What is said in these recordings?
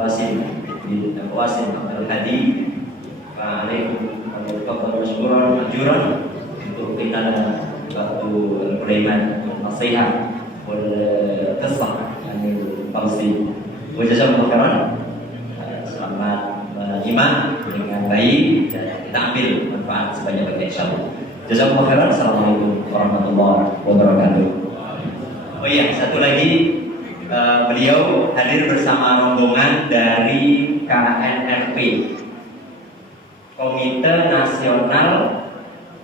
Qawasim Al-Hadi. Waalaikum warahmatullahi wabarakatuh. Untuk kita waktu Al-Quraiman nasihat wal qisah Palestina. Jazakumullah khairan. Selamat menyimak dengan baik dan kita ambil manfaat sebanyak-banyaknya insyaallah. Jazakumullah khairan. Assalamualaikum warahmatullahi wabarakatuh. Oh iya, satu lagi, beliau hadir bersama rombongan dari KNRP, Komite Nasional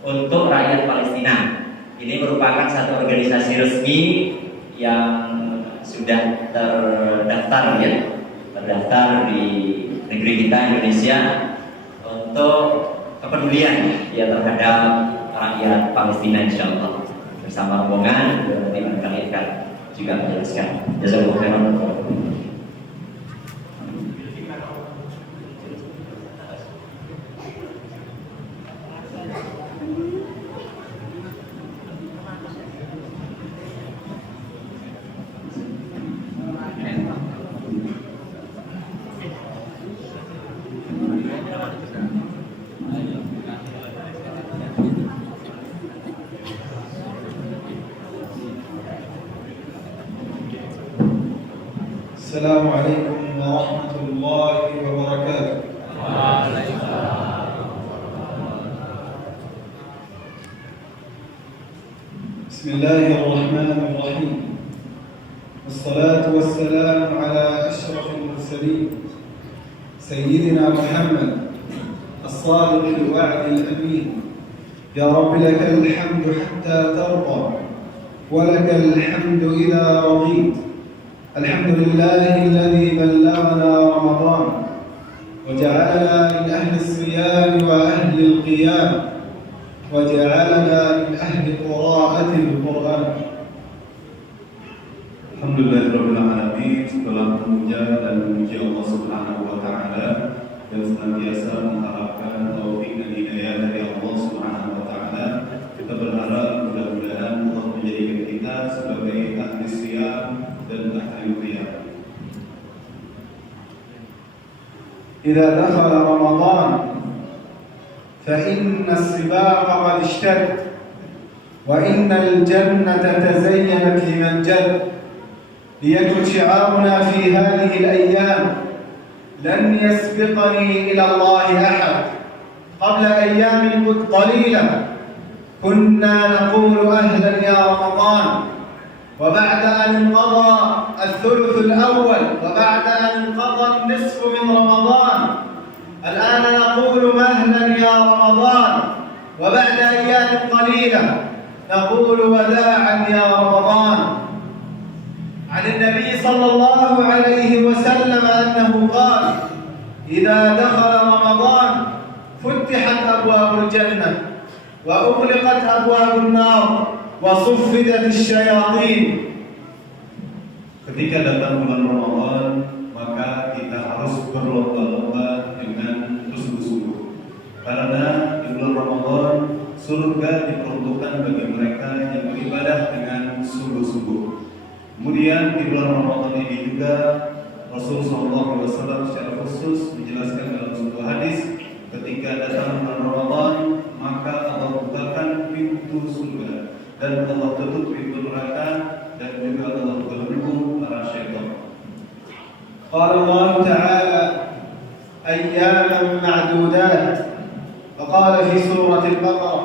untuk Rakyat Palestina. Ini merupakan satu organisasi resmi yang sudah terdaftar di negeri kita Indonesia untuk kepedulian terhadap rakyat Palestina insyaallah. Bersama rombongan nanti kami akan juga menjelaskan. Jazakumullah khairan. Assalamualaikum warahmatullahi wabarakatuh. Bismillahirrahmanirrahim. Wassalatu wassalamu ala asyrafil mursalin Sayyidina Muhammad as-sadiqil wa'dil amin. Ya Rabbi lakal hamdu hatta tarda wa lakal hamdu idha radit. الحمد لله الذي بلغنا رمضان وجعلنا من أهل الصيام وأهل القيام وجعلنا من أهل قراءة القرآن. Alhamdulillahirabbil alamin. Setelah memuja dan memuji Allah Subhanahu wa taala dan senantiasa mengharapkan taufik dan hidayah dari Allah Subhanahu wa taala, kita berharap mudah-mudahan Allah menjadikan kita sebagai ahli siyam dan ahli qiyam. إذا دخل رمضان فإن السباق قد اشتد وإن الجنة تزينت لمن جد. ليكن شعارنا في هذه الأيام: لن يسبقني إلى الله أحد. قبل أيام قليلة كنا نقول أهلا يا رمضان، وبعد أن انقضى الثلث الأول وبعد أن انقضى النصف من رمضان الآن نقول مهلا يا رمضان، وبعد أيام قليلة نقول وداعا يا رمضان. عن النبي صلى الله عليه وسلم أنه قال: إذا دخل رمضان فتحت أبواب الجنة وأغلقت أبواب النار وصفدت الشياطين. Ketika datang bulan Ramadan, maka kita harus berlomba-lomba dengan bersungguh-sungguh. Karena di bulan Ramadan surga diperuntukkan bagi mereka yang beribadah dengan sungguh-sungguh. Kemudian di bulan Ramadan ini juga Rasulullah SAW secara khusus menjelaskan dalam sebuah hadis, ketika datang bulan Ramadan maka Allah bukakan pintu surga dan Allah tutup pintu neraka dan juga Allah belenggu para syaitan. قال الله تعالى: أياما معدودات. وقال في سورة البقرة: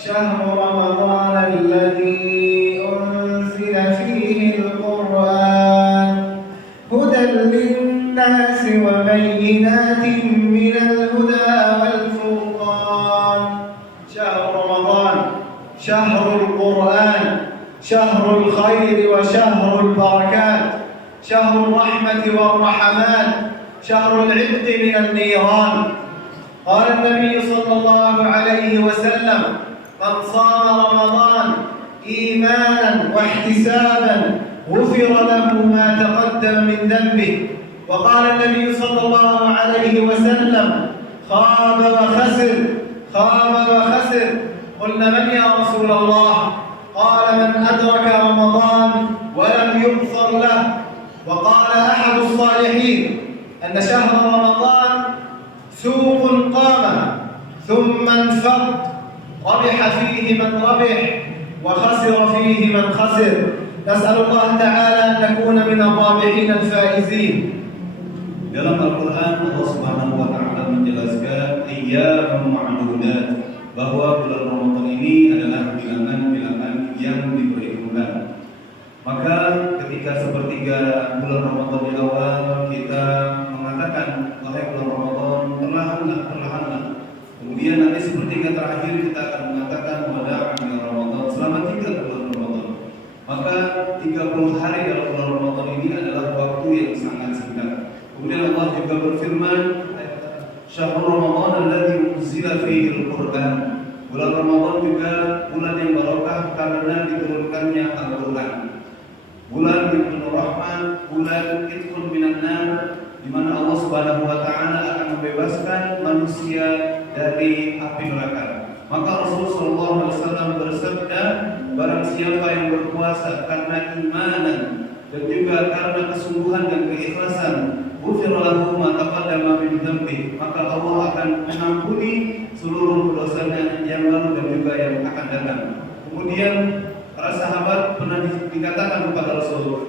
شهر رمضان الذي أنزل فيه القرآن هدى للناس وبينات من الهدى والفرقان. شهر رمضان شهر القرآن، شهر الخير وشهر البركات، شهر الرحمة والرحمات، شهر العتق من النيران. قال النبي صلى الله عليه وسلم: من صام رمضان إيمانا واحتسابا غفر له ما تقدم من ذنبه. وقال النبي صلى الله عليه وسلم: خاب وخسر، خاب وخسر. قلنا: من يا رسول الله؟ قال: من أدرك رمضان ولم يغفر له. وقال أحد الصالحين: أن شهر رمضان سوق قام ثم انفض، ربح فيه من ربح وخسر فيه من خسر. نسأل الله تعالى أن نكون من الرابحين الفائزين. Dalam Al-Quran Allah Subhanahu wa Ta'ala menjelaskan ayyamun ma'dudat, bahwa bulan Ramadan ini adalah bilangan-bilangan yang diperhitungkan. Maka ketika sepertiga bulan Ramadan di awal kita mengatakan wahai bulan Ramadan, perlahanlah. Kemudian nanti sepertiga terakhir kita akan mengatakan wada'an ya Ramadan, selamat tinggal bulan Ramadan. Maka 30 hari dalam bulan Ramadan ini adalah waktu yang sangat singkat. Kemudian Allah juga berfirman, Syahrul Ramadan alladzi unzila fihi al-Qur'an. Bulan Ramadan juga bulan yang barokah karena diturunkannya Al-Qur'an. Bulan yang penuh rahmat, bulan itqun minan nar, di mana Allah Subhanahu wa Ta'ala akan membebaskan manusia dari api neraka. Maka Rasulullah SAW bersabda, barang siapa yang berpuasa karena imanan dan juga karena kesungguhan dan keikhlasan, ghufira lahu ma taqaddama min dhanbi, maka Allah akan mengampuni seluruh dosanya yang lalu dan juga yang akan datang. Kemudian para sahabat pernah dikatakan kepada Rasulullah,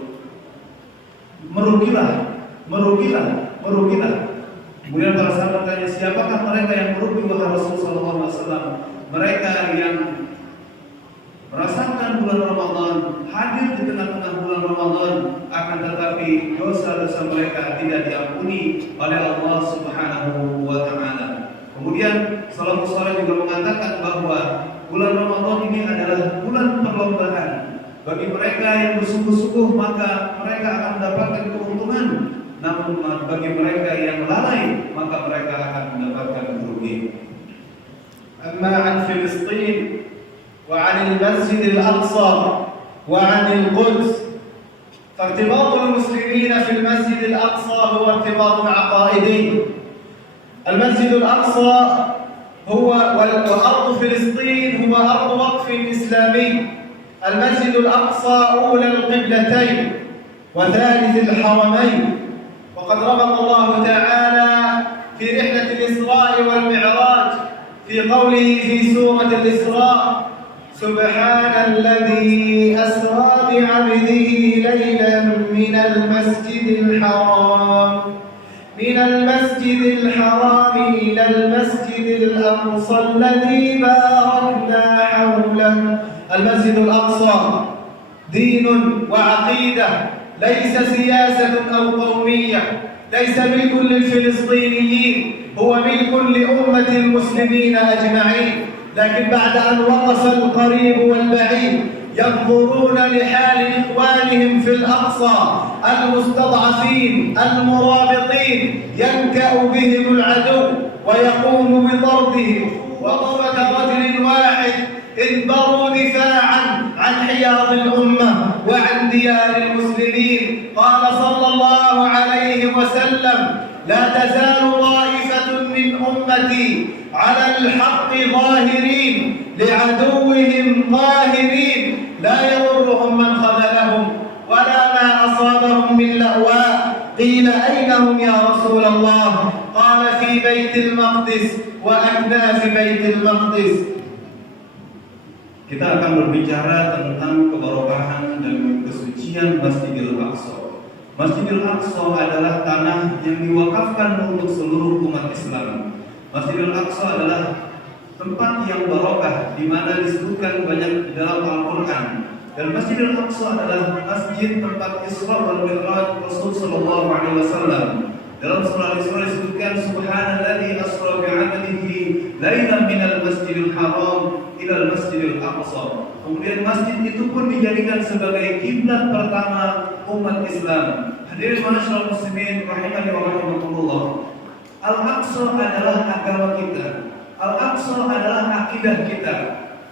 merugilah. Kemudian para sahabat tanya, siapakah mereka yang merugi wahai Rasulullah SAW? Mereka yang merasakan bulan Ramadan, hadir di tengah-tengah bulan Ramadan, akan tetapi dosa-dosa mereka tidak diampuni oleh Allah Subhanahu wa Ta'ala. Kemudian salafus saleh juga mengatakan bahwa bulan Ramadan ini adalah bulan perlombaan. Bagi mereka yang bersungguh-sungguh maka mereka akan mendapatkan keuntungan. Namun bagi mereka yang lalai maka mereka akan mendapatkan kerugian. أما عن فلسطين وعن المسجد الأقصى وعن القدس، فارتباط المسلمين في المسجد الأقصى هو ارتباط عقائدي. المسجد الأقصى هو وأرض فلسطين هو أرض وقف إسلامي. المسجد الأقصى أولى القبلتين وثالث الحرمين، وقد ربط الله تعالى في رحلة الإسراء والمعراج في قوله في سورة الإسراء: سبحان الذي أسرى بعبده ليلا من المسجد الحرام إلى المسجد الأقصى الذي باركنا حوله. المسجد الأقصى دين وعقيدة، ليس سياسة أو قومية، ليس ملك للفلسطينيين، هو ملك لأمة المسلمين أجمعين. لكن بعد أن وقف القريب والبعيد ينظرون لحال إخوانهم في الأقصى المستضعفين المرابطين، ينكأ بهم العدو ويقوم بطردهم. وقفة رجل واحد انبروا دفاعا عن حياض الأمة وعن ديار المسلمين. قال صلى الله عليه وسلم: لا تزال طائفة من أمتي على الحق ظاهرين لعدوهم قاهرين، لا يضرهم من خذلهم ولا ما أصابهم من لأواء. قيل: أين هم يا رسول الله؟ قال: في بيت المقدس وأكناف بيت المقدس. Kita akan berbicara tentang keberkahan dan kesucian Masjidil Aqsa. Masjidil Aqsa adalah tanah yang diwakafkan untuk seluruh umat Islam. Masjidil Aqsa adalah tempat yang barokah, di mana disebutkan banyak di dalam Al-Quran. Dan Masjidil Aqsa adalah masjid tempat Isra wal Mi'raj Rasul sallallahu alaihi wasallam. Dalam surah Al-Isra disebutkan subhanalladzi asra bi'abdihi lailan minal masjidil haram ila al-masjidil aqsa. Kemudian masjid itu pun dijadikan sebagai kiblat pertama umat Islam. Hadirin masyaallah muslimin rahimani wa rahimakumullah. Al-Aqsa adalah agama kita. Al-Aqsa adalah akidah kita.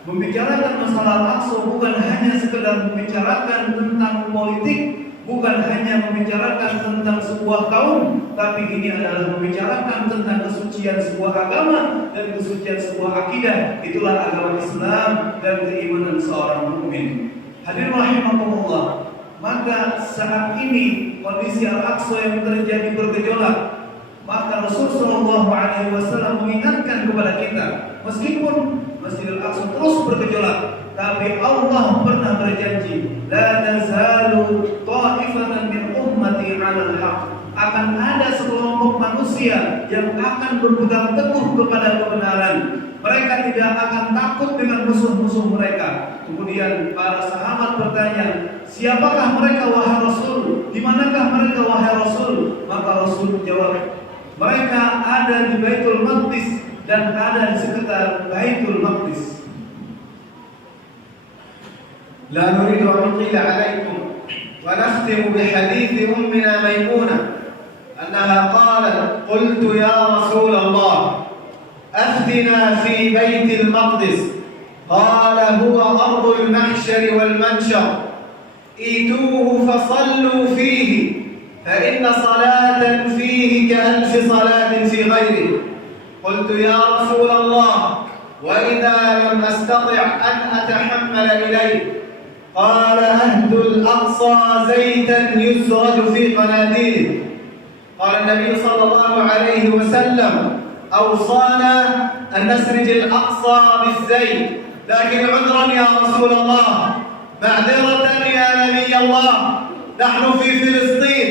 Membicarakan masalah Al-Aqsa bukan hanya sekedar membicarakan tentang politik, bukan hanya membicarakan tentang sebuah kaum, tapi ini adalah membicarakan tentang kesucian sebuah agama dan kesucian sebuah akidah. Itulah agama Islam dan keimanan seorang mukmin. Hadirin rahimakumullah. Maka saat ini kondisi Al-Aqsa yang terjadi bergejolak, maka Rasul Shallallahu Alaihi Wasallam mengingatkan kepada kita, meskipun Masjidil Aqsa terus bergejolak, tapi Allah pernah berjanji, la tazalu ta'ifatan min ummati 'alal haqq. Akan ada sekelompok manusia yang akan berpegang teguh kepada kebenaran. Mereka tidak akan takut dengan musuh-musuh mereka. Kemudian para sahabat bertanya, siapakah mereka wahai Rasul? Di manakah mereka wahai Rasul? Maka Rasul menjawab, mereka ada di Baitul Maqdis dan ada di sekitar Baitul Maqdis. لا نريد أن نطيل عليكم ونختم بحديث أمنا ميمونة أنها قالت قلت يا رسول الله أفتنا في بيت المقدس قال هو أرض المحشر والمنشر ائتوه فصلوا فيه فإن صلاة فيه كألف صلاة في غيره. قلت يا رسول الله وإذا لم أستطع أن أتحمل إليه؟ قال أهد الأقصى زيتا يسرج في قناديله. قال النبي صلى الله عليه وسلم أوصانا أن نسرج الأقصى بالزيت، لكن عذرا يا رسول الله، معذرة يا نبي الله، نحن في فلسطين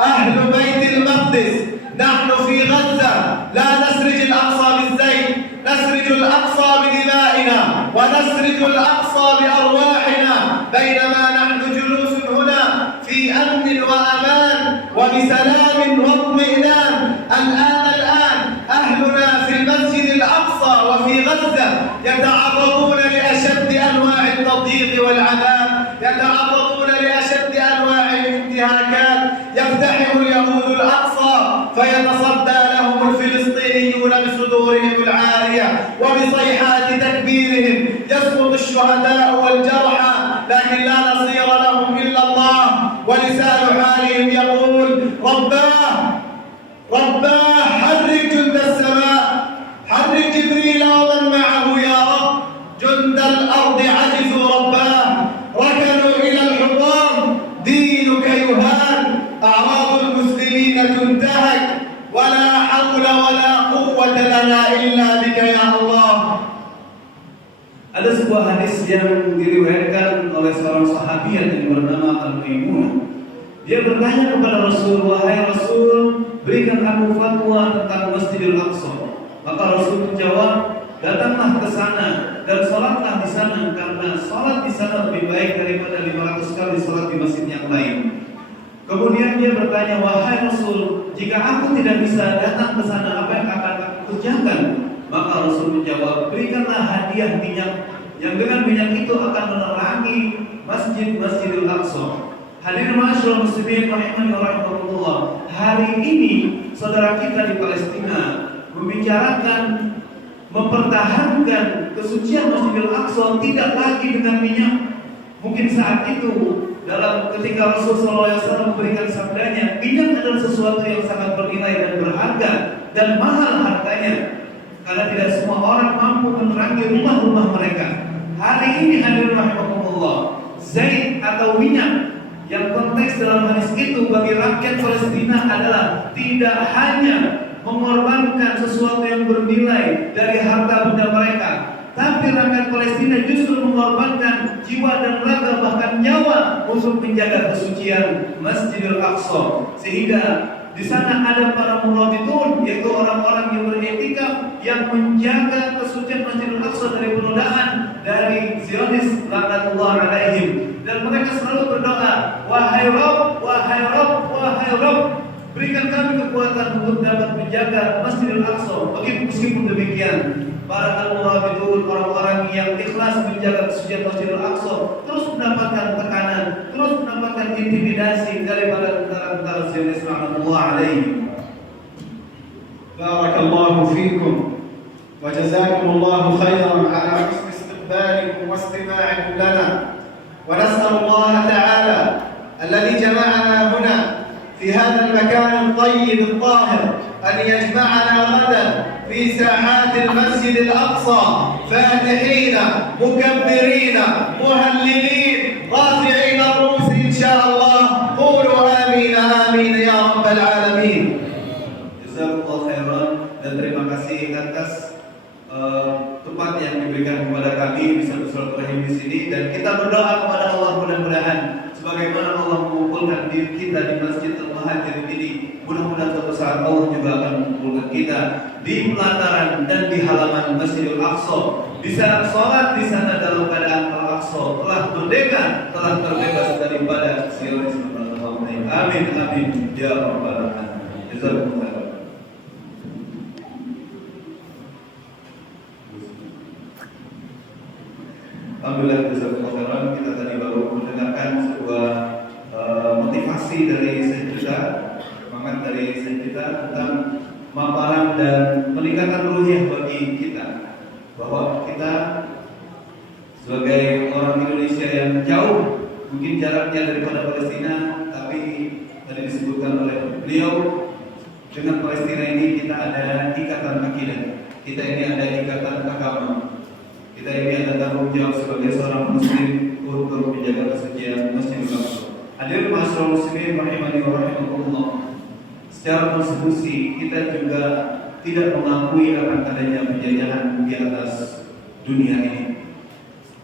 أهل بيت المقدس، نحن في غزة، لا نسرج الأقصى بالزيت، نسرج الأقصى بدمائنا ونسرج الأقصى بأرواحنا، بينما نحن جلوس هنا في أمن وأمان وبسلام واطمئنان. الآن أهلنا في المسجد الأقصى وفي غزة يتعرضون لأشد أنواع التضييق والعذاب، يتعرضون لأشد أنواع الانتهاكات. يفتتح اليهود الأقصى فيتصدى لهم الفلسطينيون بصدورهم العارية وبصيحات تكبيرهم، يسقط الشهداء والجرحى، لكن لا نصير لهم إلا الله، ولسان حالهم يقول رباه رباه حرك جند السماء، حرك جبريل ومن معه يا رب. جند الأرض عجزوا رباه، ركنوا إلى الحطام، دينك يهان، أعراض المسلمين تنتهك، ولا حول ولا قوة لنا إلا بك يا الله. Ada sebuah hadis yang diriwayatkan oleh seorang sahabiat yang bernama Al-Maimunah. Dia bertanya kepada Rasul, wahai Rasul, berikan aku fatwa tentang Masjidil Aqsa. Maka Rasul menjawab, datanglah ke sana dan sholatlah di sana, karena sholat di sana lebih baik daripada 500 kali sholat di masjid yang lain. Kemudian dia bertanya, wahai Rasul, jika aku tidak bisa datang ke sana, apa yang akan aku kerjakan? Maka Rasul menjawab, berikanlah hadiah minyak, yang dengan minyak itu akan menerangi Masjidil Aqsa. Hadirin ma'asyiral muslimin rahimani wa rahimakumullah. Hari ini saudara kita di Palestina membicarakan mempertahankan kesucian Masjidil Aqsa tidak lagi dengan minyak. Mungkin saat itu dalam ketika Rasulullah SAW memberikan sabdanya, minyak adalah sesuatu yang sangat bernilai dan berharga dan mahal harganya, karena tidak semua orang mampu menerangi rumah-rumah mereka. Hari ini hadirin rahimakumullah, zait atau minyak yang konteks dalam hadis itu bagi rakyat Palestina adalah tidak hanya mengorbankan sesuatu yang bernilai dari harta benda mereka, tapi rakyat Palestina justru mengorbankan jiwa dan raga bahkan nyawa untuk menjaga kesucian Masjidil Aqsa. Sehingga di sana ada para murabitun, yaitu orang-orang yang beriktikaf yang menjaga kesucian Masjidil Aqsa dari penodaan dari Zionis laknatullah alaihim. Dan mereka selalu berdoa, wahai Rabb, wahai Rabb, wahai Rabb, berikan kami kekuatan untuk dapat menjaga Masjidil Aqsa. Meskipun demikian, para al-murabitun, orang-orang yang ikhlas menjaga kesucian Masjidil Aqsa terus mendapatkan tekanan, terus mendapatkan intimidasi daripada tentara-tentara Zionis laknatullah alaihim. Barakallahu fikum wa jazakumullahu khairan ala husni istiqbalikum wa istima'ikum lana. ونسأل الله تعالى الذي جمعنا هنا في هذا المكان الطيب الطاهر أن يجمعنا غدا في ساحات المسجد الأقصى فاتحين مكبرين مهللين رافعين الرؤوس إن شاء الله. قولوا آمين آمين يا رب العالمين. berikan kepada kami bisa bersilaturahim di sini, dan kita berdoa kepada Allah mudah-mudahan sebagaimana Allah mengumpulkan diri kita di Masjid Al-Muhajirin ini, mudah-mudahan suatu saat Allah juga akan mengumpulkan kita di pelataran dan di halaman Masjidil Aqsa, di saat sholat di sana dalam keadaan Al-Aqsa telah merdeka, telah terbebas daripada Zionisme. Amin amin ya rabbal alamin. Jazakumullah. Alhamdulillah, jazakumullah. Kita tadi baru mendengarkan sebuah motivasi dari Syekh kita, semangat dari Syekh kita tentang paparan dan peningkatan ruhiyah bagi kita, bahwa kita sebagai orang Indonesia yang jauh mungkin jaraknya daripada Palestina, tapi tadi disebutkan oleh beliau, dengan Palestina ini kita ada ikatan akidah, kita ini ada ikatan agama, kita ini ada tanggung jawab sebagai seorang muslim untuk menjaga kesucian Masjidil Aqsa. Hadirin ma'asyiral muslimin rahimani wa rahimakumullah. Secara konstitusi kita juga tidak mengakui akan adanya penjajahan di atas dunia ini.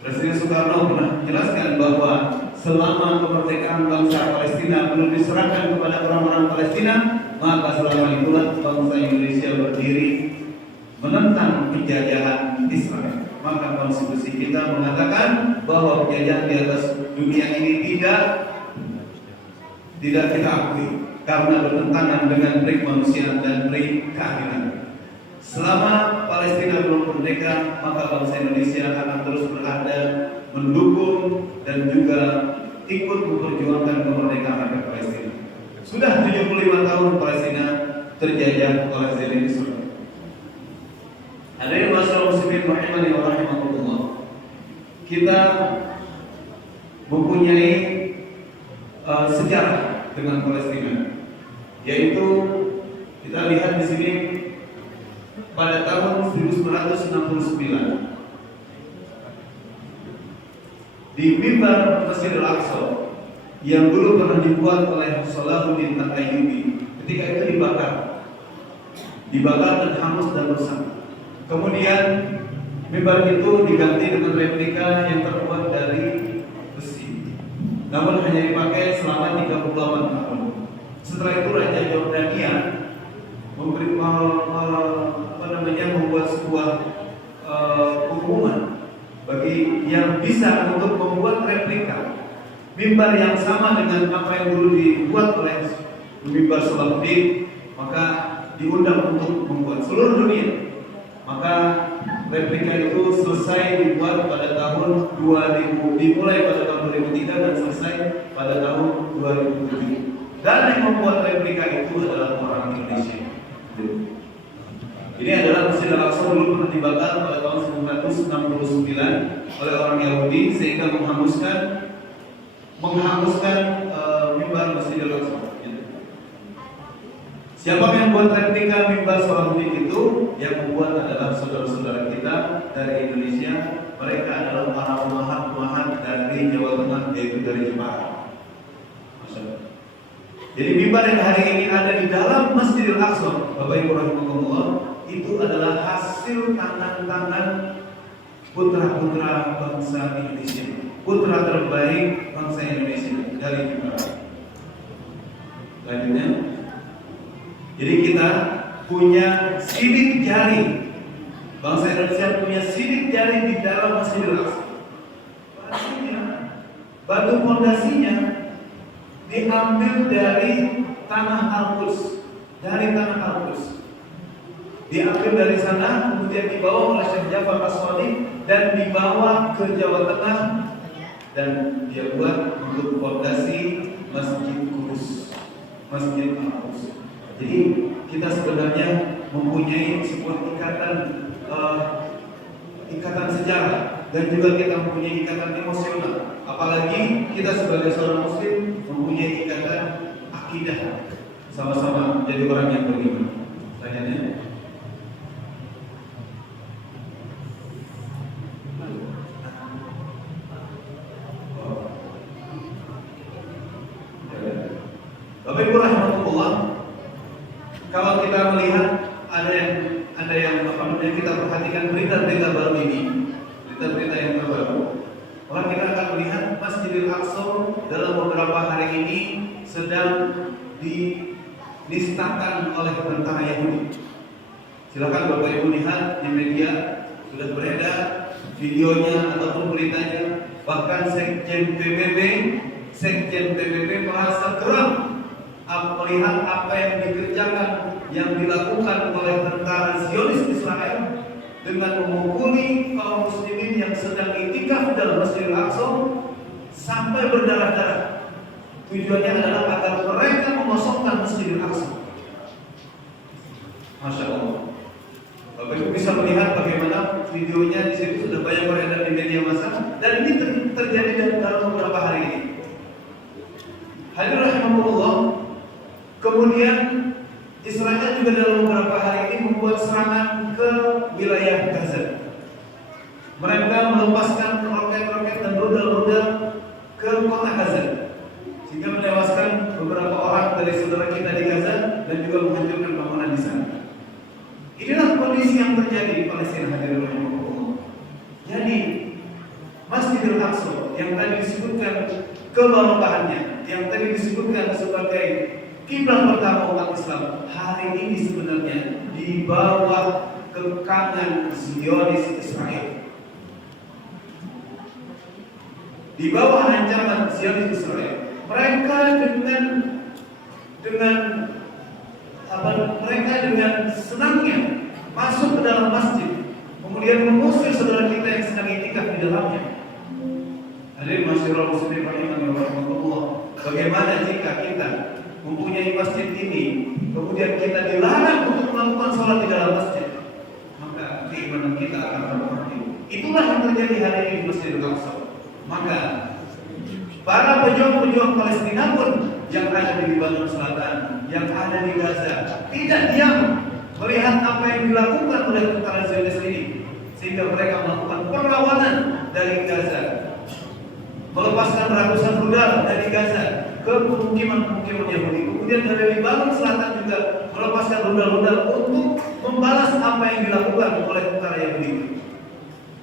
Presiden Soekarno pernah menjelaskan bahwa selama kemerdekaan bangsa Palestina belum diserahkan kepada orang-orang Palestina, maka selama itulah bangsa Indonesia berdiri menentang penjajahan Israel. Maka konstitusi kita mengatakan bahwa penjajahan di atas dunia ini tidak kita akui karena bertentangan dengan peri kemanusiaan dan peri keadilan. Selama Palestina belum merdeka, maka bangsa Indonesia akan terus berada, mendukung dan juga ikut memperjuangkan kemerdekaan Palestina. Sudah 75 tahun Palestina terjajah oleh Zionisme. Hadirin ma'asyiral muslimin rahimani wa rahimakumullah. Kita mempunyai sejarah dengan Palestina, yaitu kita lihat di sini pada tahun 1969 di mimbar Masjidil Aqsa yang dulu pernah dibuat oleh Salahuddin Al-Ayyubi, ketika itu dibakar dan hangus dan rusak. Kemudian mimbar itu diganti dengan replika yang terbuat dari besi, namun hanya dipakai selama 38 tahun. Setelah itu Raja Yordania membuat sebuah pengumuman bagi yang bisa untuk membuat replika mimbar yang sama dengan apa yang dulu dibuat oleh mimbar Salahuddin, maka diundang untuk membuat seluruh dunia. Maka replika itu selesai dibuat pada tahun 2000, dimulai pada tahun 2003 dan selesai pada tahun 2007. Dan yang membuat replika itu adalah orang Indonesia. Ini adalah Masjid Al-Aqsa dulu pernah dibakar pada tahun 1969 oleh orang Yahudi sehingga menghanguskan mimbar Masjid Al-Aqsa. Siapa yang membuat replika mimbar Salahuddin itu? Yang membuat adalah saudara-saudara kita dari Indonesia. Mereka adalah para pemahat dari Jawa Tengah, yaitu dari Jepara. Jadi mimbar yang hari ini ada di dalam Masjidil Aqsa, Bapak Ibu rahimakumullah, itu adalah hasil tangan-tangan putra-putra bangsa Indonesia, putra terbaik bangsa Indonesia dari Jepara. Lanjutnya, jadi kita punya sidik jari, bangsa Indonesia punya sidik jari di dalam Masjidil Aqsa. Batu fondasinya diambil dari tanah Al-Quds, diambil dari sana, kemudian dibawa oleh Syekh Ja'far As-Sadiq dan dibawa ke Jawa Tengah, dan dia buat untuk fondasi Masjid Qudus, Masjid Al-Quds. Jadi kita sebenarnya mempunyai sebuah ikatan sejarah dan juga kita mempunyai ikatan emosional. Apalagi kita sebagai seorang muslim mempunyai ikatan akidah, sama-sama menjadi orang yang beriman. Tanyanya. Bapak Ibu rahimahullah, kalau kita melihat ada yang kita perhatikan berita-berita baru ini, dinistakan oleh tentara Yahudi. Silakan Bapak Ibu lihat di media, sudah beredar videonya ataupun beritanya. Bahkan Sekjen PBB merasa geram melihat apa yang dikerjakan, yang dilakukan oleh tentara Zionis Israel dengan memukuli kaum muslimin yang sedang iktikaf dalam Masjidil Aqsa sampai berdarah-darah. Tujuannya adalah agar mereka mengosongkan Masjidil Aqsa. Masya Allah. Bapak Ibu bisa melihat bagaimana videonya di situ sudah banyak beredar di media massa, dan ini terjadi dalam beberapa hari ini. Hadirin rahimahullah. Kemudian Israel juga dalam beberapa hari ini membuat serangan ke wilayah Gaza. Mereka melepaskan roket-roket dan rudal-rudal ke kota Gaza, sehingga menewaskan beberapa orang dari saudara kita di Gaza dan juga menghancurkan bangunan di sana. Inilah kondisi yang terjadi di Palestina, hadirin rahimahullah. Jadi Masjidil Aqsa yang tadi disebutkan kebarakahannya, yang tadi disebutkan sebagai kiblat pertama umat Islam, hari ini sebenarnya di bawah kekangan Zionis Israel, di bawah ancaman Zionis Israel. Mereka dengan senangnya masuk ke dalam masjid, kemudian mengusir saudara kita yang sedang iktikaf di dalamnya. Hadirin masyarakat muslimin rahimahullah, bagaimana jika kita mempunyai masjid ini, kemudian kita dilarang untuk melakukan sholat di dalam masjid, maka keimanan kita akan terhenti. Itulah yang terjadi hari ini di Masjidil Aqsa. Maka para pejuang-pejuang Palestina pun yang ada di Lebanon Selatan, yang ada di Gaza, tidak diam melihat apa yang dilakukan oleh tentara Zionis ini, sehingga mereka melakukan perlawanan dari Gaza, melepaskan ratusan rudal dari Gaza ke pemukiman-pemukiman Yahudi. Kemudian dari Lebanon Selatan juga melepaskan rudal-rudal untuk membalas apa yang dilakukan oleh tentara Yahudi.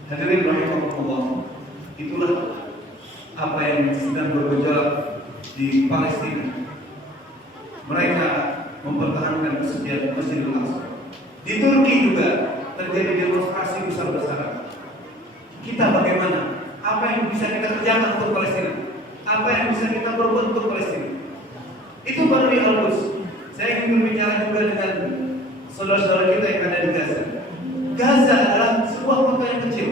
Hadirin rahimahullah, itulah apa yang sedang bergejolak di Palestina. Mereka mempertahankan kesediaan Masjidil Aqsa. Di Turki juga terjadi demonstrasi besar-besaran. Kita bagaimana? Apa yang bisa kita kerjakan untuk Palestina? Apa yang bisa kita perbuat untuk Palestina? Itu baru di Al-Quds. Saya ingin berbicara juga dengan saudara-saudara kita yang ada di Gaza. Gaza adalah sebuah kota yang kecil,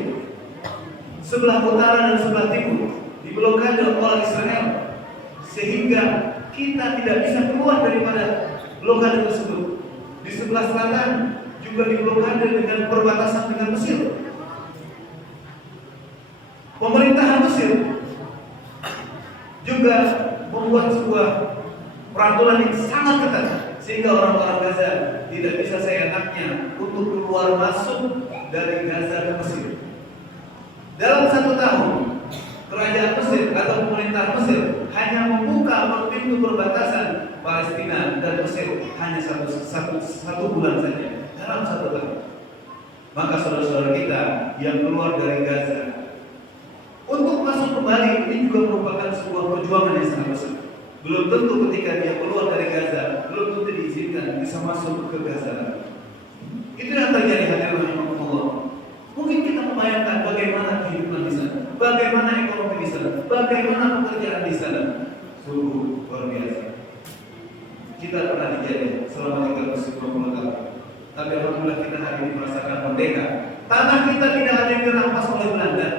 sebelah utara dan sebelah timur diblokade oleh Israel, sehingga kita tidak bisa keluar daripada blokade tersebut. Di sebelah selatan juga diblokade dengan perbatasan dengan Mesir. Pemerintahan Mesir juga membuat sebuah peraturan yang sangat ketat, sehingga orang-orang Gaza tidak bisa seenaknya untuk keluar masuk dari Gaza ke Mesir. Dalam 1 tahun, kerajaan Mesir atau pemerintah Mesir hanya membuka pintu perbatasan Palestina dan Mesir hanya satu bulan saja, dalam 1 tahun. Maka saudara-saudara kita yang keluar dari Gaza untuk masuk kembali, ini juga merupakan sebuah perjuangan yang sangat besar. Belum tentu ketika dia keluar dari Gaza, belum tentu diizinkan bisa masuk ke Gaza. Itu yang terjadi, hadirin rahimahullah. Mungkin kita membayangkan bagaimana kehidupan di sana, bagaimana ekonomi di sana, bagaimana pekerjaan di sana. Sungguh luar biasa. Kita pernah dijajah selama 350 tahun, tapi alhamdulillah kita hari ini merasakan merdeka. Tanah kita tidak ada yang dirampas oleh Belanda,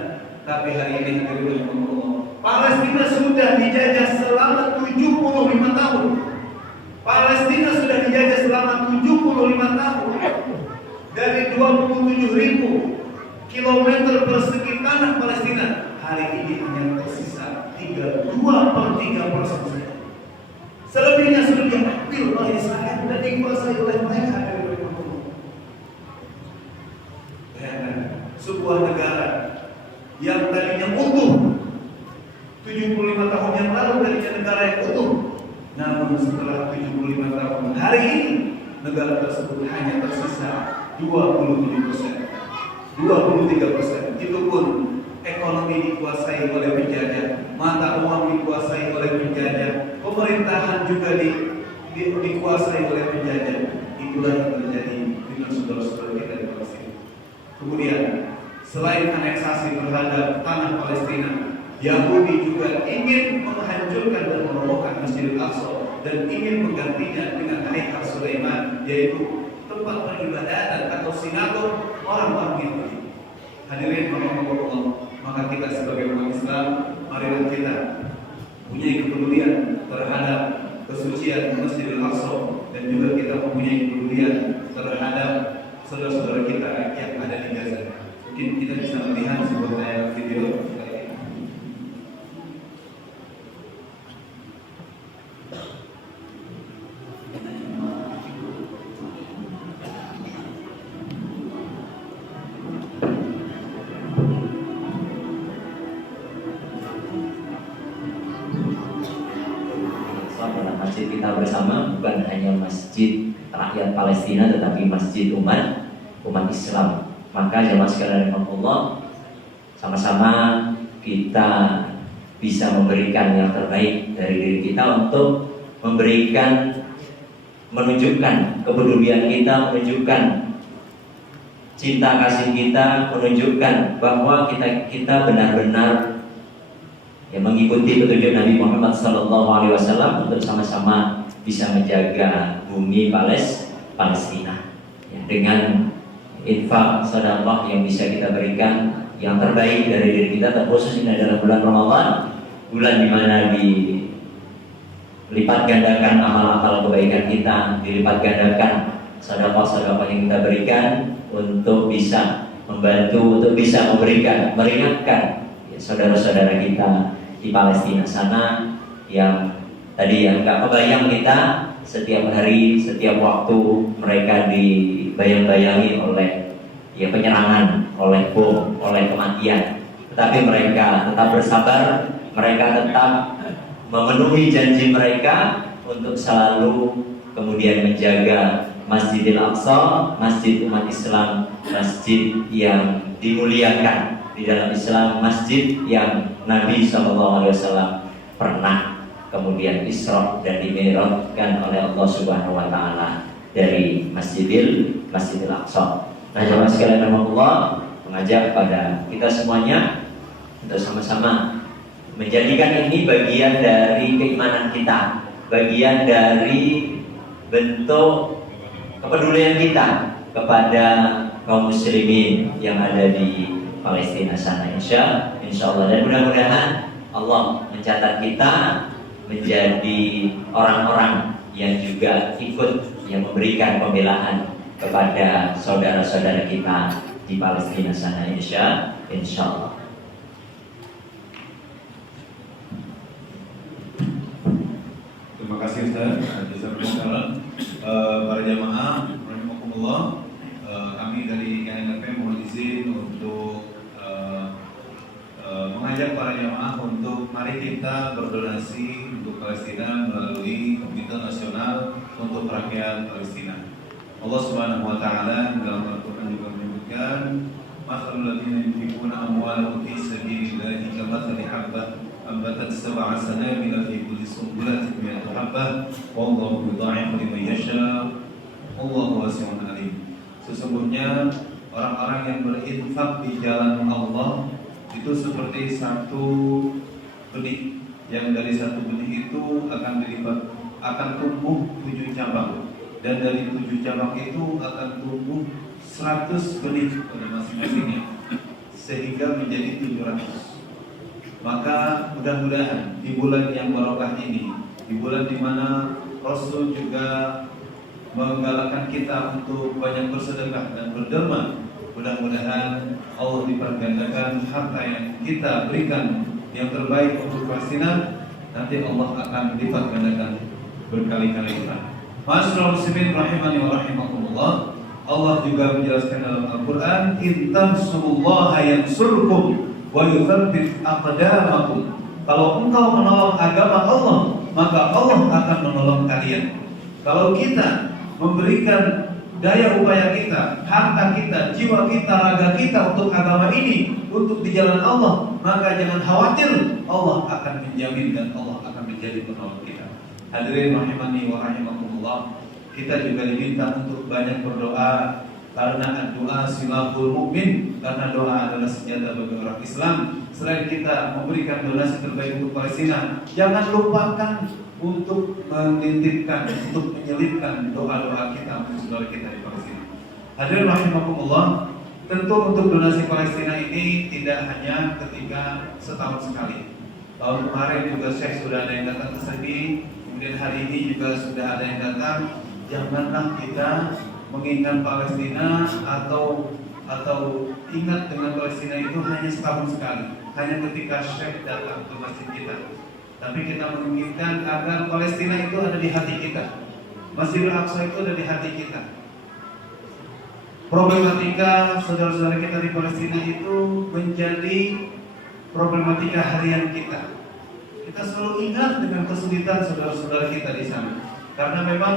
tapi hari ini hadirin rahimahullah, Palestina sudah dijajah selama 75 tahun. Palestina sudah dijajah selama 75 tahun. Dari 27.000 kilometer persegi tanah Palestina, hari ini hanya tersisa 2/3% saja. Selebihnya sudah diambil oleh Israel dan dikuasai oleh mereka. Bayangkan, sebuah negara yang tadinya utuh 75 tahun yang lalu, tadinya negara yang utuh, namun setelah 75 tahun hari ini negara tersebut hanya tersisa 27%, 23%. Itu pun ekonomi dikuasai oleh penjajah, mata uang dikuasai oleh penjajah, pemerintahan juga dikuasai oleh penjajah. Itulah yang terjadi dengan saudara-saudara kita di Palestina. Kemudian selain aneksasi terhadap tanah Palestina, Yahudi juga ingin menghancurkan dan merobohkan Masjidil Aqsa dan ingin menggantinya dengan Haikal Sulaiman, yaitu tempat peribadatan atau sinagog orang-orang Yahudi. Hadirin rahimahullah, maka kita sebagai umat Islam, marilah kita punya kepedulian terhadap kesucian Masjidil Aqsa dan juga kita mempunyai kepedulian terhadap saudara-saudara kita yang ada di Gaza. Mungkin kita bisa melihat sebuah tayangan video. Masjid kita bersama bukan hanya masjid rakyat Palestina tetapi masjid umat Islam. Maka jemaah sekalian rahimakumullah, sama-sama kita bisa memberikan yang terbaik dari diri kita untuk menunjukkan kepedulian kita, menunjukkan cinta kasih kita, menunjukkan bahwa kita benar-benar mengikuti petunjuk Nabi Muhammad SAW untuk sama-sama bisa menjaga bumi Palestina dengan infak sedekah yang bisa kita berikan yang terbaik dari diri kita, terkhusus ini adalah bulan Ramadan, bulan di mana dilipat gandakan amal-amal kebaikan kita, dilipat gandakan sedekah-sedekah yang kita berikan untuk bisa membantu, untuk bisa meringankan saudara-saudara kita di Palestina sana yang tadi yang nggak kebayang kita setiap hari, setiap waktu mereka dibayang-bayangi oleh penyerangan, oleh bom, oleh kematian. Tetapi mereka tetap bersabar, mereka tetap memenuhi janji mereka untuk selalu kemudian menjaga Masjidil Aqsa, masjid umat Islam, masjid yang dimuliakan di dalam Islam, masjid yang Nabi SAW pernah kemudian Isra dan dimi'rajkan oleh Allah Subhanahu wa taala dari Masjidil Aqsa. Nah, jemaah sekalian rahimakumullah, mengajak pada kita semuanya untuk sama-sama menjadikan ini bagian dari keimanan kita, bagian dari bentuk kepedulian kita kepada kaum muslimin yang ada di Palestina sana, insya Allah. Dan mudah-mudahan Allah mencatat kita menjadi orang-orang yang juga ikut yang memberikan pembelaan kepada saudara-saudara kita di Palestina sana, insya Allah. Terima kasih Ustaz. Jazakumullah. Para jamaah rahimakumullah, kami dari KNP mohon izin untuk mengajak para jamaah untuk mari kita berdonasi untuk Palestina melalui Komite Nasional untuk Rakyat Palestina. Allah Subhanahu wa taala dalam Al-Qur'an juga menyebutkan, "Mathalul ladzina yunfiquna amwalahum fi sabilillahi kamathali habbah ambatat sab'a sanabila fi kulli sunbulatin mi'atu habbah wallahu yudha'ifu liman yasha' wallahu wasi'un 'alim." Sesungguhnya orang-orang yang berinfak di jalan Allah itu seperti satu benih, yang dari satu benih itu akan tumbuh 7 cabang, dan dari 7 cabang itu akan tumbuh 100 benih pada masing-masingnya, sehingga menjadi 700. Maka mudah-mudahan di bulan yang barokah ini, di bulan dimana Rasul juga menggalakkan kita untuk banyak bersedekah dan berderma, mudah-mudahan Allah dipergandakan harta yang kita berikan yang terbaik untuk Palestina, nanti Allah akan lipat gandakan berkali-kali lipat. Ma'asyiral muslimin rahimani wa rahimakumullah, Allah juga menjelaskan dalam Al-Qur'an, "In tansurullaha yansurkum wa yutsabbit aqdamakum." Kalau engkau menolong agama Allah, maka Allah akan menolong kalian. Kalau kita memberikan daya upaya kita, harta kita, jiwa kita, raga kita untuk agama ini, untuk di jalan Allah, maka jangan khawatir, Allah akan menjamin dan Allah akan menjadi penolong kita. Hadirin rahimani wa rahimakumullah, kita juga diminta untuk banyak berdoa karena doa silahul mukmin, karena doa adalah senjata bagi orang Islam. Selain kita memberikan donasi terbaik untuk Palestina, jangan lupakan untuk menitipkan, untuk menyelipkan doa-doa kita untuk saudara kita di Palestina. Hadirin rahimakumullah, tentu untuk donasi Palestina ini tidak hanya ketika setahun sekali. Tahun kemarin juga Syekh sudah ada yang datang ke sini, kemudian hari ini juga sudah ada yang datang. Janganlah kita mengingat Palestina atau ingat dengan Palestina itu hanya setahun sekali, hanya ketika Syekh datang ke masjid kita. Tapi kita menginginkan agar Palestina itu ada di hati kita, Masjidil Aqsa itu ada di hati kita. Problematika saudara-saudara kita di Palestina itu menjadi problematika harian kita. Kita selalu ingat dengan kesulitan saudara-saudara kita di sana, karena memang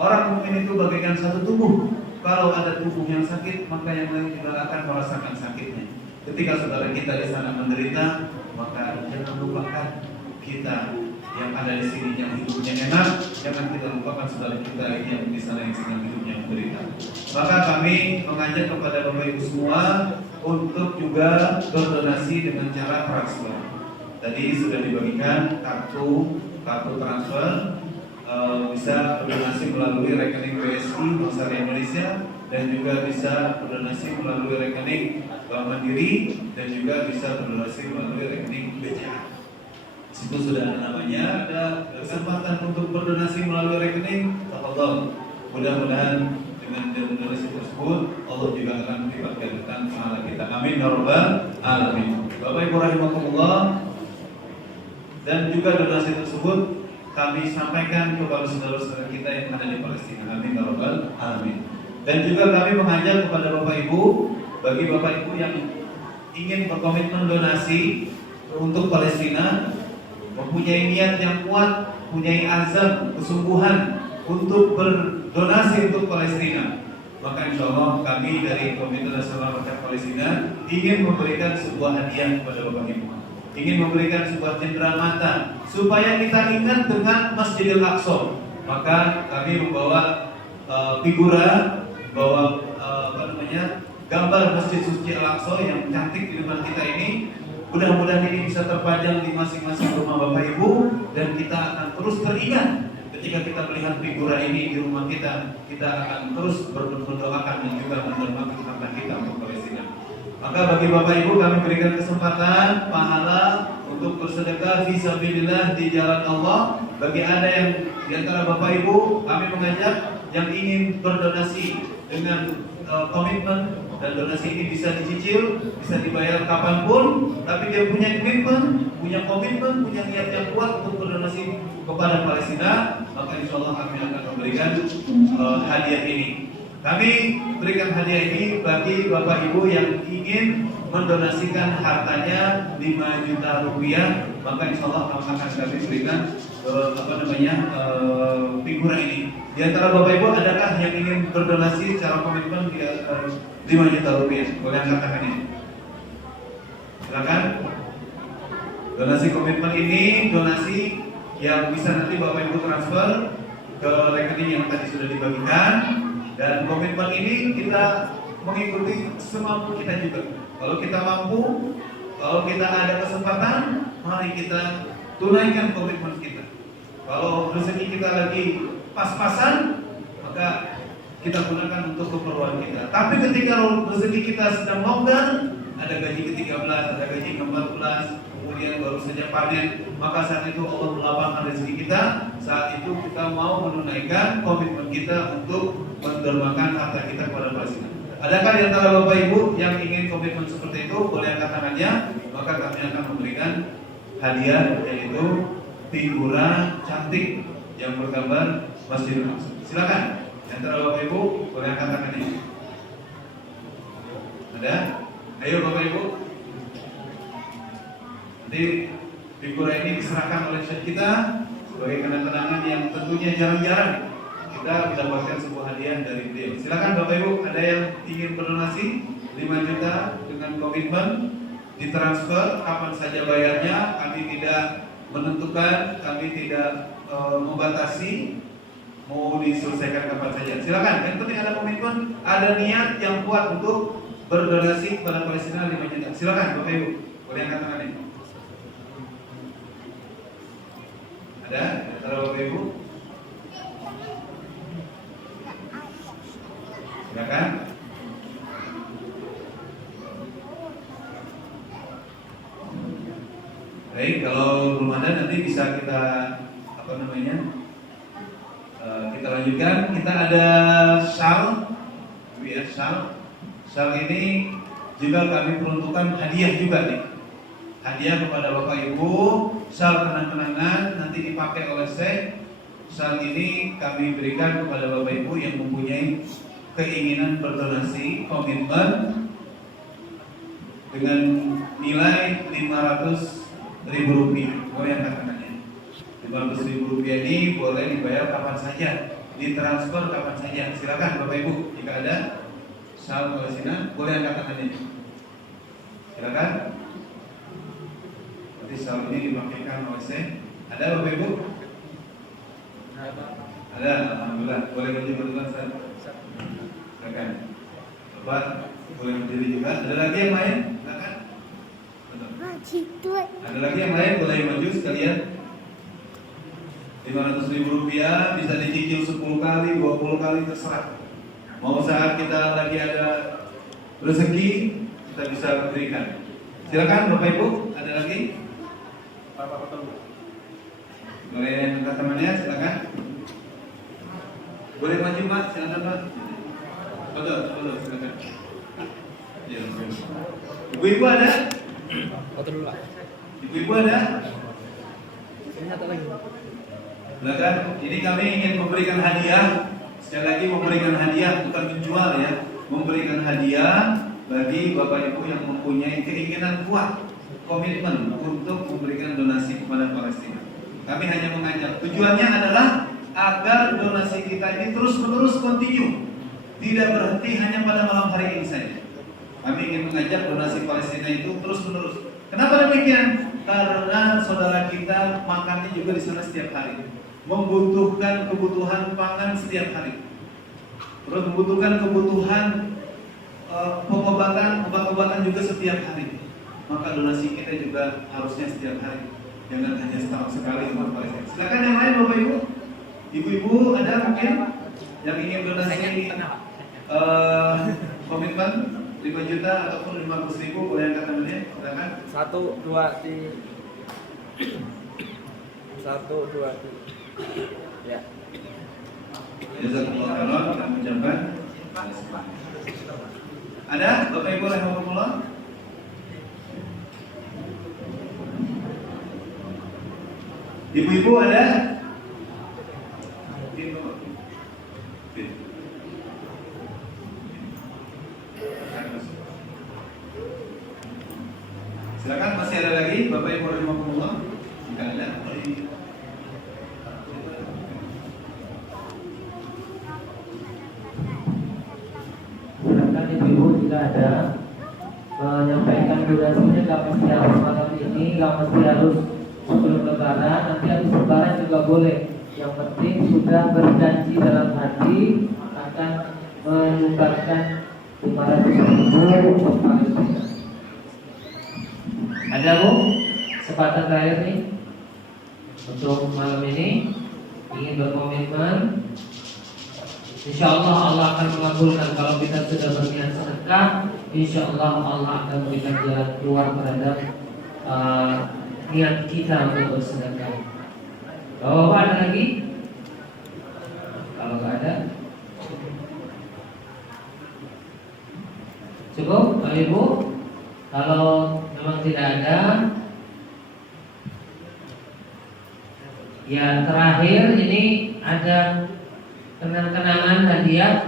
orang mukmin itu bagaikan satu tubuh. Kalau ada tubuh yang sakit, maka yang lain juga akan merasakan sakitnya. Ketika saudara kita di sana menderita, maka jangan lupakan kita yang ada di sini yang hidupnya enak, jangan kita lupakan saudara kita yang di sana yang sedang hidupnya menderita. Maka kami mengajak kepada Bapak Ibu semua untuk juga berdonasi dengan cara transfer. Tadi sudah dibagikan kartu transfer, bisa berdonasi melalui rekening BSI Bank Syariah Indonesia, dan juga bisa berdonasi melalui rekening Bank Mandiri, dan juga bisa berdonasi melalui rekening BCA. Itu sudah ada namanya, ada kesempatan untuk berdonasi melalui rekening. Tafadhol. Mudah-mudahan dengan donasi tersebut Allah juga akan melipat gandakan pahala kita. Amin ya rabbal alamin. Bapak Ibu rahimakumullah, dan juga donasi tersebut kami sampaikan kepada saudara-saudara kita yang ada di Palestina. Amin ya rabbal alamin. Dan juga kami mengajak kepada Bapak Ibu, bagi Bapak Ibu yang ingin berkomitmen donasi untuk Palestina, mempunyai niat yang kuat, mempunyai azam, kesungguhan untuk berdonasi untuk Palestina, maka insya Allah kami dari Komite Nasional Rakyat Palestina ingin memberikan sebuah hadiah kepada Bapak Ibu, ingin memberikan sebuah cenderamata supaya kita ingat dengan Masjidil Aqsa. Maka kami membawa figura, bawa gambar Masjid Suci Al-Aqsa yang cantik di depan kita ini. Mudah-mudahan ini bisa terpajang di masing-masing rumah Bapak Ibu, dan kita akan terus teringat ketika kita melihat figura ini di rumah kita. Kita akan terus berdoakan dan juga mendermakan harta kita untuk Palestina. Maka bagi Bapak Ibu kami berikan kesempatan pahala untuk bersedekah fisabilillah di jalan Allah. Bagi Anda yang di antara Bapak Ibu, kami mengajak yang ingin berdonasi dengan komitmen, dan donasi ini bisa dicicil, bisa dibayar kapanpun, tapi dia punya komitmen, punya niat yang kuat untuk berdonasi kepada Palestina, maka insya Allah kami akan memberikan hadiah ini. Kami berikan hadiah ini bagi Bapak Ibu yang ingin mendonasikan hartanya 5 juta rupiah, maka insya Allah akan kami berikan figura ini. Di antara Bapak Ibu adakah yang ingin berdonasi secara komitmen 5 juta rupiah? Boleh angkat tangan ini. Silakan. Donasi komitmen ini donasi yang bisa nanti Bapak Ibu transfer ke rekening yang tadi sudah dibagikan, dan komitmen ini kita mengikuti semampu kita juga. Kalau kita mampu, kalau kita ada kesempatan, mari kita tunaikan komitmen kita. Kalau rezeki kita lagi pas-pasan, maka kita gunakan untuk keperluan kita. Tapi ketika rezeki kita sedang longgar, ada gaji ke-13, ada gaji ke-14, kemudian baru saja panen, maka saat itu Allah melapangkan rezeki kita. Saat itu kita mau menunaikan komitmen kita untuk mendermakan harta kita kepada Palestina. Adakah di antara Bapak Ibu yang ingin komitmen seperti itu? Boleh angkat tangannya, maka kami akan memberikan hadiah, yaitu figura cantik yang bergambar Masjidil Aqsa. Silakan, di antara Bapak Ibu boleh angkat tangannya. Ada? Ayo Bapak Ibu. Nanti figura ini diserahkan oleh Syekh kita sebagai kenang-kenangan yang tentunya jarang-jarang kita mendapatkan sebuah hadiah dari beliau. Silakan Bapak Ibu, ada yang ingin berdonasi 5 juta dengan komitmen ditransfer kapan saja bayarnya. Kami tidak menentukan, kami tidak membatasi mau diselesaikan kapan saja. Silakan. Yang penting ada komitmen, ada niat yang kuat untuk berdonasi kepada Palestina 5 juta. Silakan Bapak Ibu, boleh angkat tangan ini. Ada antara Bapak Ibu? Silakan. Baik, kalau belum ada nanti bisa kita kita lanjutkan. Kita ada shawl, shawl ini juga kami peruntukkan hadiah juga nih. Hadiah kepada Bapak Ibu, shawl kenang-kenangan nanti dipakai oleh Syekh. Shawl ini kami berikan kepada Bapak Ibu yang mempunyai keinginan berdonasi, komitmen dengan nilai 500.000 rupiah. Boleh angkat tangannya. 500.000 rupiah ini boleh dibayar kapan saja, ditransfer kapan saja. Silakan Bapak Ibu, jika ada shawl Palestina, boleh angkat tangannya. Silakan. Nanti shawl ini dipakai oleh Syekh. Ada Bapak Ibu? Ada, alhamdulillah. Boleh berdiri duluan, Ustaz. Silakan. Bapak boleh berdiri juga. Ada lagi yang lain? Silakan. Ada lagi yang lain, boleh maju sekalian. 500.000 rupiah bisa dicicil 10 kali, 20 kali, terserah. Mau saat kita lagi ada rezeki, kita bisa berikan. Silakan Bapak Ibu, ada lagi? Boleh angkat tangannya, silakan. Boleh maju Pak, silakan Pak. Betul, silakan. Ya, Ibu-ibu ada? Ibu-ibu ada? Silakan. Ini kami ingin memberikan hadiah. Sekali lagi memberikan hadiah, bukan menjual ya. Memberikan hadiah bagi Bapak Ibu yang mempunyai keinginan kuat, komitmen untuk memberikan donasi kepada Palestina. Kami hanya mengajak. Tujuannya adalah agar donasi kita ini terus-menerus continue, tidak berhenti hanya pada malam hari ini saja. Kami ingin mengajak donasi Palestina itu terus-menerus. Kenapa demikian? Karena saudara kita makannya juga di sana setiap hari, membutuhkan kebutuhan pangan setiap hari, terus membutuhkan kebutuhan pengobatan, obat-obatan juga setiap hari. Maka donasi kita juga harusnya setiap hari, jangan hanya setahun sekali untuk Palestina. Silakan yang lain Bapak Ibu. Ibu-ibu ada mungkin yang ingin donasi komitmen 5 juta ataupun 500.000, boleh angkat tangannya, silakan. 1, 2, 3. 1, 2, 3. Ya. Jazakumullah khairan, kita mengucapkan. Ada Bapak Ibu rahimahumullah? Ibu-ibu ada? Silakan, masih ada lagi Bapak Ibu rahimahumullah? Jika ada, silakan ibu-ibu jika ada menyampaikan durasinya, nggak mesti harus malam ini, nggak mesti harus sebelum lebaran, nanti habis lebaran juga boleh. Yang penting sudah berjanji dalam hati akan menyumbangkan 500.000 untuk Palestina. Ada Bu? Kesempatan terakhir nih untuk malam ini ingin berkomitmen. Insya Allah Allah akan mengabulkan. Kalau kita sudah berniat sedekah, insya Allah Allah akan memberikan jalan keluar terhadap niat kita untuk bersedekah. Kalau ada lagi? Kalau nggak ada, cukup Pak Ibu. Kalau memang tidak ada, ya terakhir ini ada kenang-kenangan hadiah.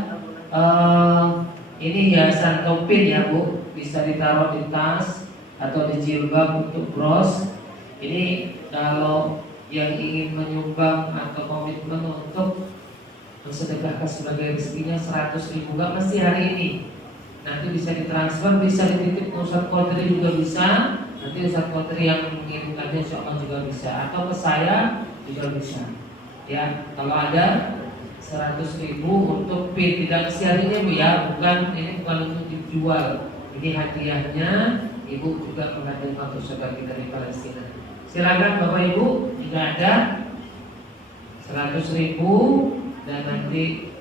Ini hiasan topin ya Bu, bisa ditaruh di tas atau di jilbab untuk bros. Ini kalau yang ingin menyumbang atau komitmen untuk bersedekahkan sebagai rezekinya 100.000, nggak mesti hari ini. Nanti bisa ditransfer, bisa dititip ke Ustadz Qadri juga bisa. Nanti Ustadz Qadri yang mengirimkannya insya Allah juga bisa, atau ke saya juga bisa. Ya, kalau ada 100.000 untuk PIN, tidak mesti harinya Bu ya, ini bukan untuk dijual. Ini hadiahnya, Ibu juga menghadirkan untuk saudara kita di Palestina. Silakan Bapak Ibu, jika ada 100.000 dan nanti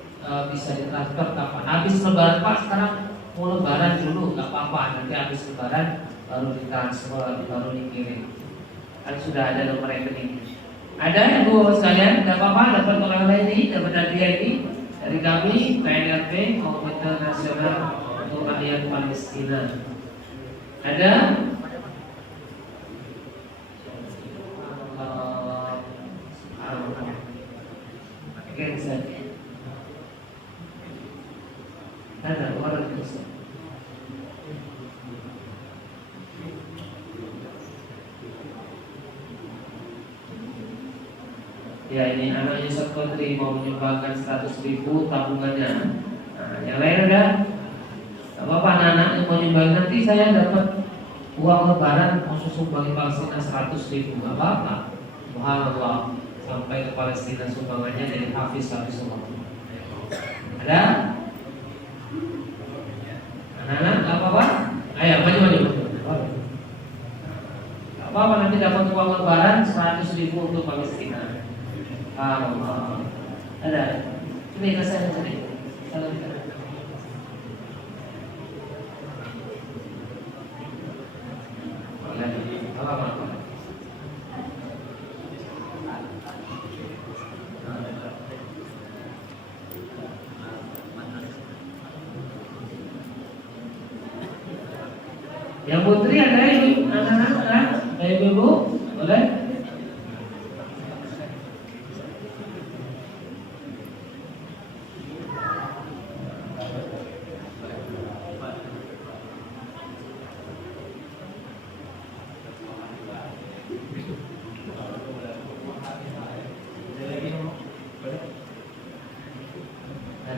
bisa ditransfer kapan? Habis lebaran Pak, sekarang mau lebaran dulu, nggak apa-apa. Nanti habis lebaran baru ditransfer, baru dikirim. Kan sudah ada nomor rekening. Ada Ibu sekalian, tidak apa-apa dapat oleh-oleh ini, dapat hadiah ini dari kami PNRP Komite Nasional untuk Rakyat Palestina. Ada Genset. Ada orang Genset. Ya, ini anak Yusuf Putri mau menyumbangkan 100.000 tabungannya. Nah, yang lain ada? Apa anak-anak yang mau nyumbang, nanti saya dapat uang lebaran khusus sumbang Palestina 100.000, nggak apa-apa. Subhanallah, sampai ke Palestina sumbangannya dari Hafiz-Hafizullah. Ada? Anak-anak nggak apa-apa? Ayo maju. Nggak apa-apa, nanti dapat uang lebaran 100.000 untuk Palestina. Allah. Ada. Ini ke saya sini. Salam kita. Yang putri ada ibu, anak-anak, ada ibu, boleh?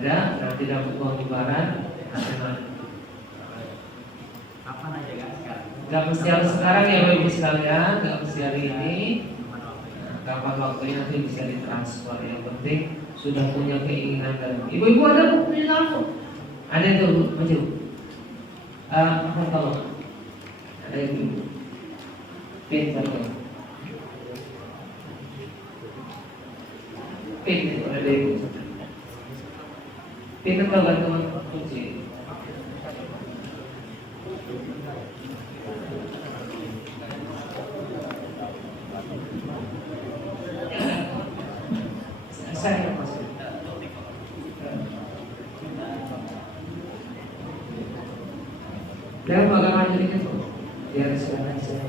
Ada, nanti dapat uang lebaran. Kapan aja kan sekarang? Gak mesti harus sekarang ya Bapak Ibu sekalian, gak mesti hari ini. Nah, kapan waktunya nanti bisa ditransfer. Yang penting sudah punya keinginan dan ibu-ibu ada punya kamu? Ada itu maju. Apa tahu? Ada ibu. Pin satu. Pin itu ada ibu. Pin itu gantungan kunci. Saya masuk. Dan bagaimana jadi itu? Biar silakan saya.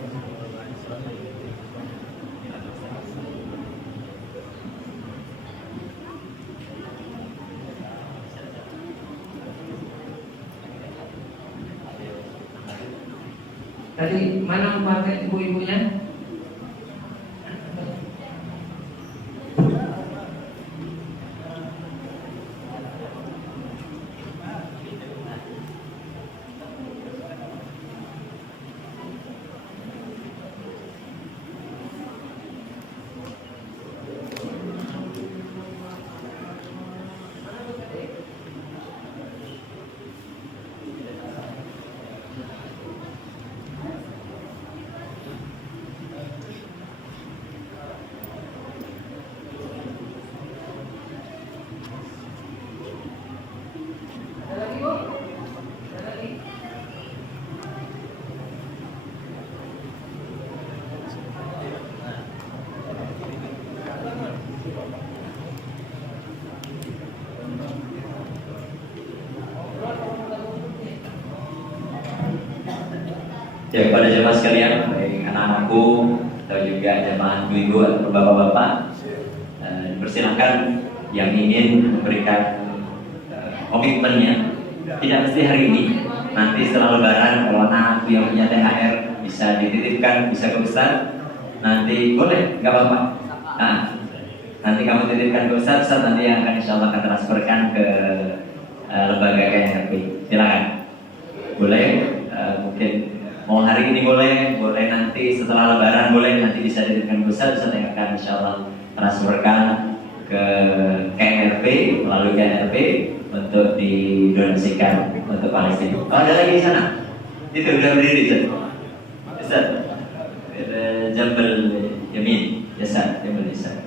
Tadi mana pakai ibu-ibunya? Ya, kepada jemaah sekalian, baik anak-anakku atau juga jemaah ibu-ibu atau bapak-bapak, persilakan yang ingin memberikan komitmennya, tidak mesti hari ini, nanti setelah lebaran kalau anak yang punya THR bisa dititipkan, bisa ke Ustaz, nanti boleh, nggak apa-apa. Nah, nanti kamu titipkan ke Ustaz, nanti yang akan insya Allah akan transferkan ke lembaga KNRP. Silakan, boleh, mungkin mau hari ini boleh nanti setelah lebaran boleh, nanti bisa dititipkan ke Ustaz yang akan insya Allah transferkan ke KNRP, melalui KNRP untuk didonasikan untuk Palestina. Oh, ada lagi di sana? Itu udah berdiri, Ustaz. Jambal Yamin, Jasa, Jambal Jasa.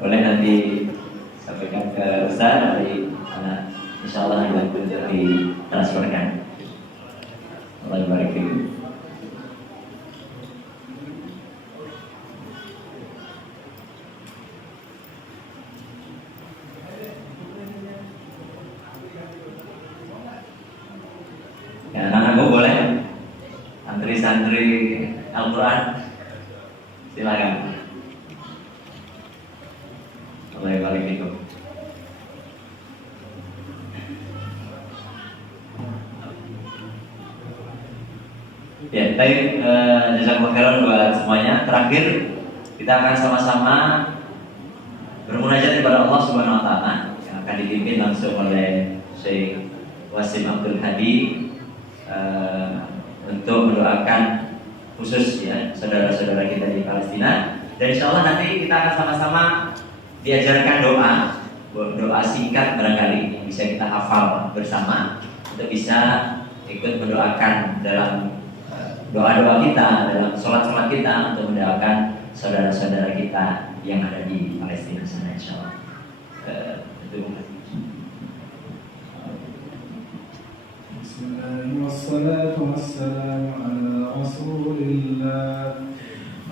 Boleh nanti sampaikan ke Ustaz dari sana. Insya Allah dibantu untuk ditransferkan. Allah barik fiik. Ya, anak-anakku boleh santri-santri Al-Quran, silakan. Allah barik fiik. Ya, baik, jazakallahu khairan buat semuanya. Terakhir, kita akan sama-sama bermunajat kepada Allah Subhanahu wa taala yang akan dipimpin langsung oleh Syekh Wasim Abdul Hadi untuk mendoakan khusus ya saudara-saudara kita di Palestina. Dan insya Allah nanti kita akan sama-sama diajarkan doa singkat barangkali yang bisa kita hafal bersama untuk bisa ikut mendoakan dalam doa-doa kita, dalam sholat-sholat kita untuk mendoakan saudara-saudara kita yang ada di Palestina sana, insya Allah. Bismillahirrahmanirrahim. Wassalatu wassalamu ala Rasulillah.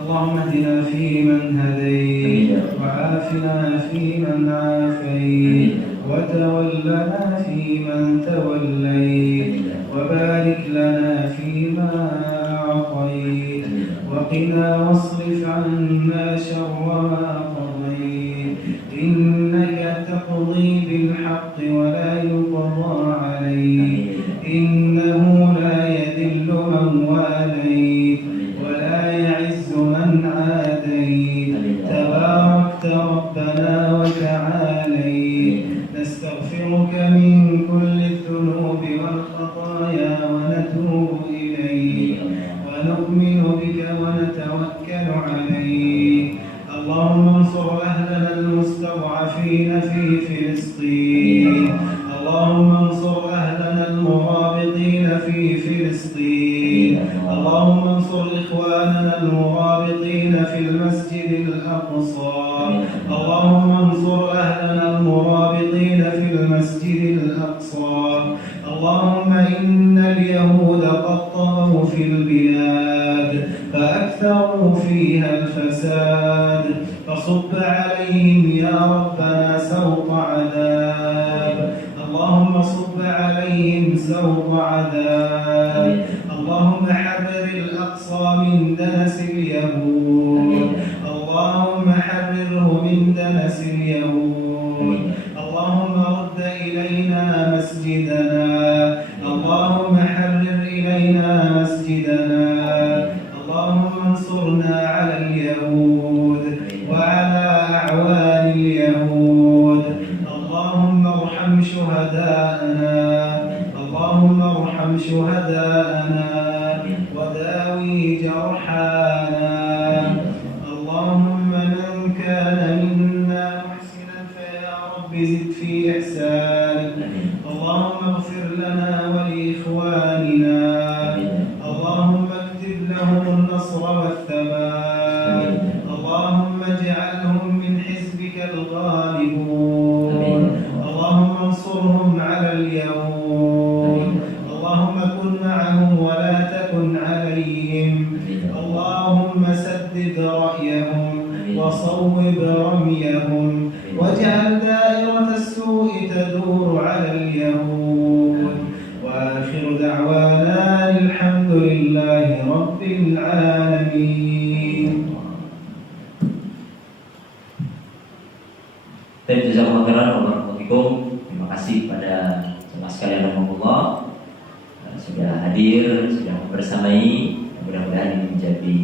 اللهم اهدنا فيمن هديت وعافنا فيمن عافيت وتولنا فيمن توليت وبارك لنا فيما أعطيت وقنا واصرف عنا شر ما قضيت إنك تقضي بالحق ولا يقضى عليك إنه لا يذل من واليت ولا يعز من عاديت تباركت ربنا وتعاليت نستغفرك من كل الذنوب والخطايا ونتوب إليك ونؤمن بك ونتوكل عليك اللهم انصر أهلنا المستضعفين في فلسطين اللهم انصر أهلنا المرابطين في فلسطين اللهم انصر إخواننا المرابطين في المسجد الأقصى اللهم انصر أهلنا المرابطين في المسجد الأقصى اللهم إن اليهود قد طغوا في البلاد فأكثروا فيها الفساد فصب عليهم يا ربنا سوط عذاب اللهم صب عليهم سوط عذاب اللهم حرر الأقصى من دنس اليهود اللهم حرره من دنس اليهود اللهم رد إلينا مسجدنا اللهم حرر إلينا مسجدنا اللهم انصرنا على اليهود وعلى أعوان اليهود اللهم ارحم شهداءنا اللهم ارحم شهداءنا وداوي جرحانا اللهم من كان منا محسنا فيا رب زد في إحسانه اللهم اغفر لنا ولإخواننا اللهم اكتب لهم النصر والثبات اللهم اجعلهم من حزبك الغالبون اللهم انصرهم على اليهود اللهم كن معهم ولا تكن عليهم اللهم سدد رأيهم وصوب رميهم واجعل دائرة السوء تدور على اليهود وآخر دعوانا الحمد لله رب العالمين. Jazakallahu khairan warahmatullahi wabarakatuh. Terima kasih pada jemaah sekalian rahmatullah sudah hadir, sudah bersamai. Mudah-mudahan ini menjadi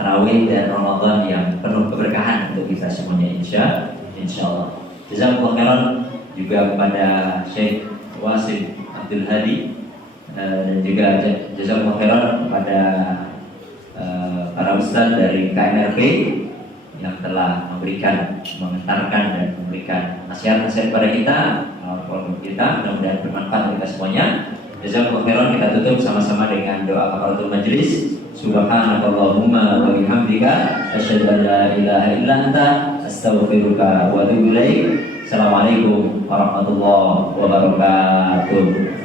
tarawih dan Ramadan yang penuh keberkahan untuk kita semuanya, insya Allah. Jazakallahu khairan juga kepada Syekh Wasim Abdul Hadi dan juga jazakallahu khairan kepada para ustaz dari KNRP yang telah memberikan, mengantarkan dan memberikan nasihat-nasihat kepada kita, keluarga kita. Mudah-mudahan bermanfaat untuk kita semuanya. Jazakumullah khairan. Kita tutup sama-sama dengan doa kafaratul majlis. Subhanakallahumma wa bihamdika asyhadu an la ilaha illa anta astaghfiruka wa atubu ilaik. Assalamualaikum warahmatullahi wabarakatuh.